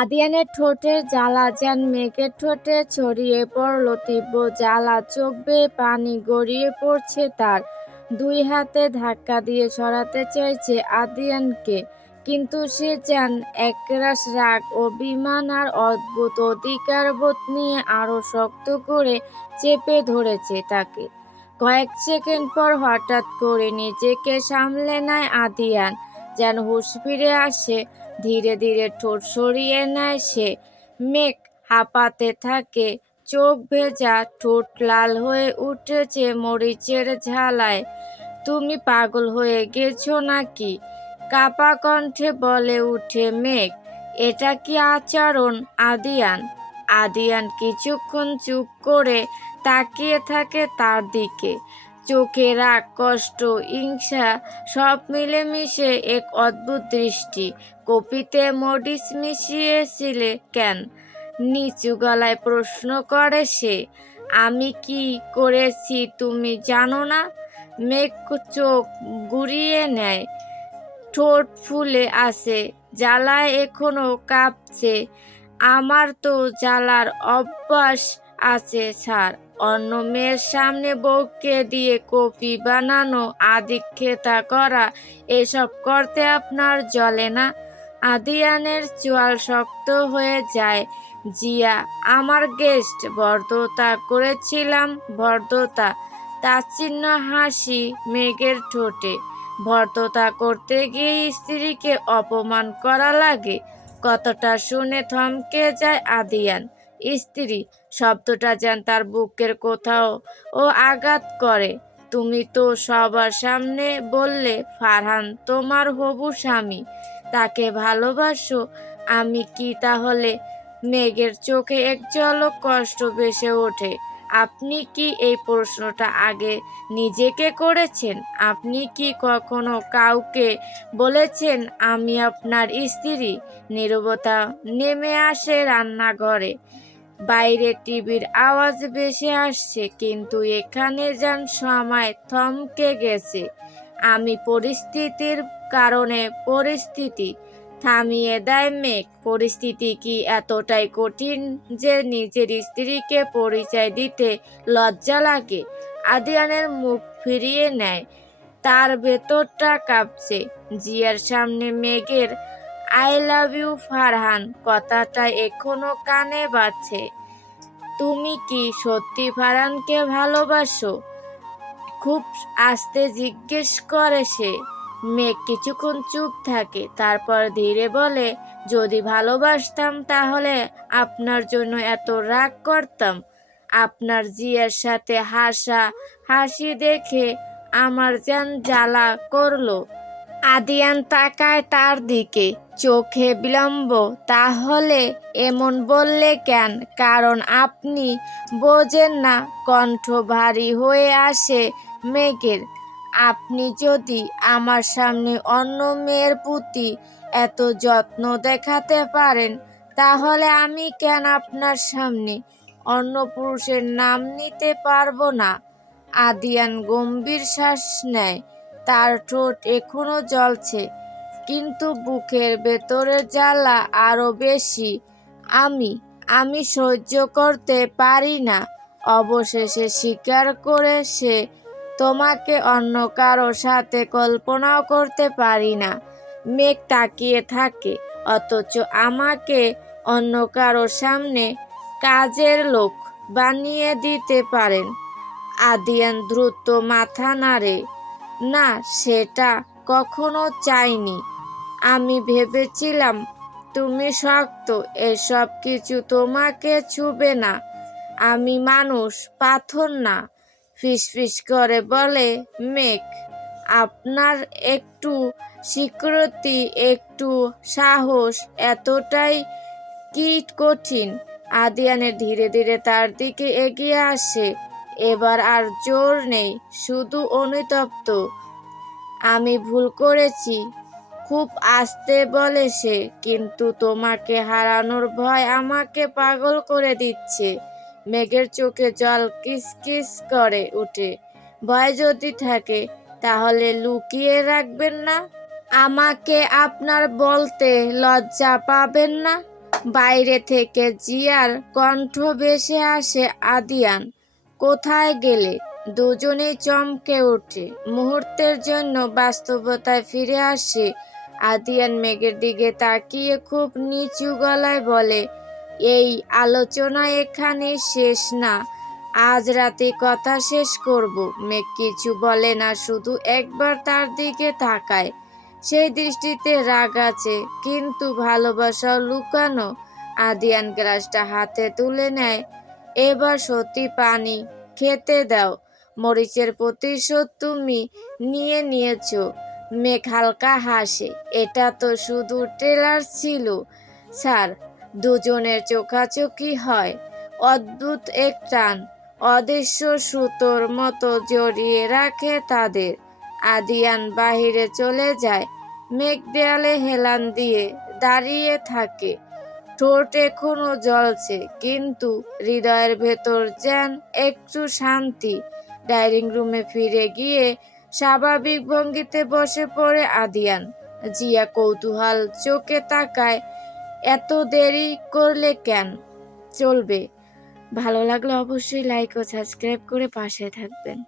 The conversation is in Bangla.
আদিয়ানের ঠোঁটের জ্বালা যেন মেঘের ঠোঁটে ছড়িয়ে পড়ল তীব্র জ্বালা। চোখ বেয়ে পানি গড়িয়ে পড়ছে তার। দুই হাতে ধাক্কা দিয়ে সরাতে চাইছে আদিয়ানকে, কিন্তু সে যেন একরাশ রাগ, অভিমান আর অদ্ভুত অধিকারবোধ নিয়ে আরো শক্ত করে চেপে ধরেছে তাকে। কয়েক সেকেন্ড পর হঠাৎ করে নিজেকে সামলে নেয় আদিয়ান, যেন হুঁশ ফিরে আসে। ধীরে ধীরে ঠোঁট সরিয়ে নেয় সে। মেঘ হাঁপাতে থাকে, চোখ ভেজা, ঠোঁট লাল হয়ে উঠেছে মরিচের ঝালায়। তুমি পাগল হয়ে গেছো নাকি? কাপা কণ্ঠে বলে উঠে মেঘ। এটা কি আচরণ আদিয়ান? আদিয়ান কিছুক্ষণ চুপ করে তাকিয়ে থাকে তার দিকে। চোখে রাগ, কষ্ট, হিংসা সব মিলেমিশে এক অদ্ভুত দৃষ্টি। কপিতে মরিচ মিশিয়েছিলে কেন? নিচু গলায় প্রশ্ন করে সে। আমি কি করেছি তুমি জানো না? মেঘ চোখ ঘুরিয়ে নেয়, ঠোঁট ফুলে আসে, জ্বালায় এখনো কাঁপছে। আমার তো জ্বালার অভ্যাস আছে স্যার। অন্য মেয়ের সামনে বউকে দিয়ে কপি বানানো, আদিক্ষেতা করা, এসব করতে আপনার জ্বলে না? আদিয়ানের চোয়াল শক্ত হয়ে যায়। জিয়া, আমার গেস্ট, ভদ্রতা করেছিলাম, ভদ্রতা। তাচ্ছিন্ন হাসি মেঘের ঠোঁটে। ভদ্রতা করতে গিয়ে স্ত্রীকে অপমান করা লাগে? কথাটা শুনে থমকে যায় আদিয়ান। স্ত্রী শব্দটা যেন তার বুকের কোথাও ও আঘাত করে। তুমি তো সবার সামনে বললে ফারহান তোমার হবু স্বামী, তাকে ভালোবাসো। আমি কি তাহলে? মেঘের চোখে এক ঝলক কষ্ট ভেসে ওঠে। আপনি কি এই প্রশ্নটা আগে নিজেকে করেছেন? আপনি কি কখনো কাউকে বলেছেন আমি আপনার স্ত্রী? নীরবতা নেমে আসে রান্নাঘরে। বাইরে টিভির আওয়াজ ভেসে আসছে, কিন্তু এখানে যেন সময় থমকে গেছে। আমি পরিস্থিতির কারণে পরিস্থিতি থামিয়ে দেয় মেঘ। পরিস্থিতি কি এতটাই কঠিন যে নিজের স্ত্রীকে পরিচয় দিতে লজ্জা লাগে? আদিয়ানের মুখ ফিরিয়ে নেয়, তার ভেতরটা কাঁপছে। জিয়ার সামনে মেঘের আই লাভ ইউ ফারহান কথাটা এখনো কানে বাজছে। তুমি কি সত্যি ফারহানকে ভালোবাসো? খুব আস্তে জিজ্ঞেস করে সে। মেঘ কিছুক্ষণ চুপ থাকে, তারপর ধীরে বলে, যদি ভালোবাসতাম তাহলে আপনার জন্য এত রাগ করতাম? আপনার জিয়ার সাথে হাসি দেখে আমার যেন জ্বালা করলো। আদিয়ান তাকায় তার দিকে, চোখে বিলম্ব। তাহলে এমন বললে কেন? কারণ আপনি বোঝেন না। কণ্ঠ ভারী হয়ে আসে মেঘের। আপনি যদি আমার সামনে অন্য মেয়ের প্রতি এত যত্ন দেখাতে পারেন, তাহলে আমি কেন আপনার সামনে অন্য পুরুষের নাম নিতে পারবো না? আদিয়ান গম্ভীর শ্বাস নেয়, তার ঠোঁট এখনো জ্বলছে, কিন্তু বুকের ভেতরের জ্বালা আরো বেশি। আমি আমি সহ্য করতে পারি না। অবশেষে স্বীকার করে সে, তোমাকে অন্য কারো সাথে কল্পনাও করতে পারি না। মেঘ তাকিয়ে থাকে, অথচ আমাকে অন্য কারো সামনে কাজের লোক বানিয়ে দিতে পারেন? আদিয়ান দ্রুত মাথা নাড়ে। না, সেটা কখনো চাইনি। আমি ভেবেছিলাম তুমি শক্ত, এসব কিছু তোমাকে ছুবে না। আমি মানুষ, পাথর না। ফিসফিস করে বলে মেঘ। আপনার একটু স্বীকৃতি, একটু সাহস, এতটাই কি কঠিন? আদিয়ানের ধীরে ধীরে তার দিকে এগিয়ে আসে। এবার আর জোর নেই, শুধু অনুতপ্ত। আমি ভুল করেছি, খুব আস্তে বলে সে, কিন্তু তোমাকে হারানোর ভয় আমাকে পাগল করে দিচ্ছে। মেঘের চোখে জল কিসকিস করে ওঠে। ভয় যদি থাকে তাহলে লুকিয়ে রাখবেন না? আমাকে আপনার বলতে লজ্জা পাবেন না? বাইরে থেকে জিয়ার কণ্ঠ ভেসে আসে, আদিয়ান কোথায় গেলে? দুজনেই চমকে ওঠে, মুহূর্তের জন্য বাস্তবতায় ফিরে আসে। আদিয়ান মেঘের দিকে তাকিয়ে খুব নিচু গলায় বলে, এই আলোচনা এখানে শেষ না, আজ রাতে কথা শেষ করব। মেঘ কিছু বলে না, শুধু একবার তার দিকে তাকায়। সেই দৃষ্টিতে রাগ আছে, কিন্তু ভালোবাসাও লুকানো। আদিয়ান গ্লাসটা হাতে তুলে নেয়। এবার সত্যি পানি খেতে দাও, মরিচের প্রতিশোধ তুমি নিয়ে নিয়েছো। মেঘ হালকা হাসে, এটা তো শুধু ট্রেলার ছিল স্যার। দুজনের চোখাচোখি হয়, অদ্ভুত এক টান অদৃশ্য সুতোর মতো জড়িয়ে রাখে তাদের। আদিয়ান বাহিরে চলে যায়, মেঘ দেয়ালে হেলান দিয়ে দাঁড়িয়ে থাকে। ঠোঁট এখনো জ্বলছে, কিন্তু হৃদয়ের ভেতর যেন একটু শান্তি। ডাইনিং রুমে ফিরে গিয়ে স্বাভাবিক ভঙ্গিতে বসে পড়ে আদিয়ান। জিয়া কৌতূহল চোখে তাকায়, এত দেরি করলে কেন? চলবে। ভালো লাগলে অবশ্যই লাইক ও সাবস্ক্রাইব করে পাশে থাকবেন।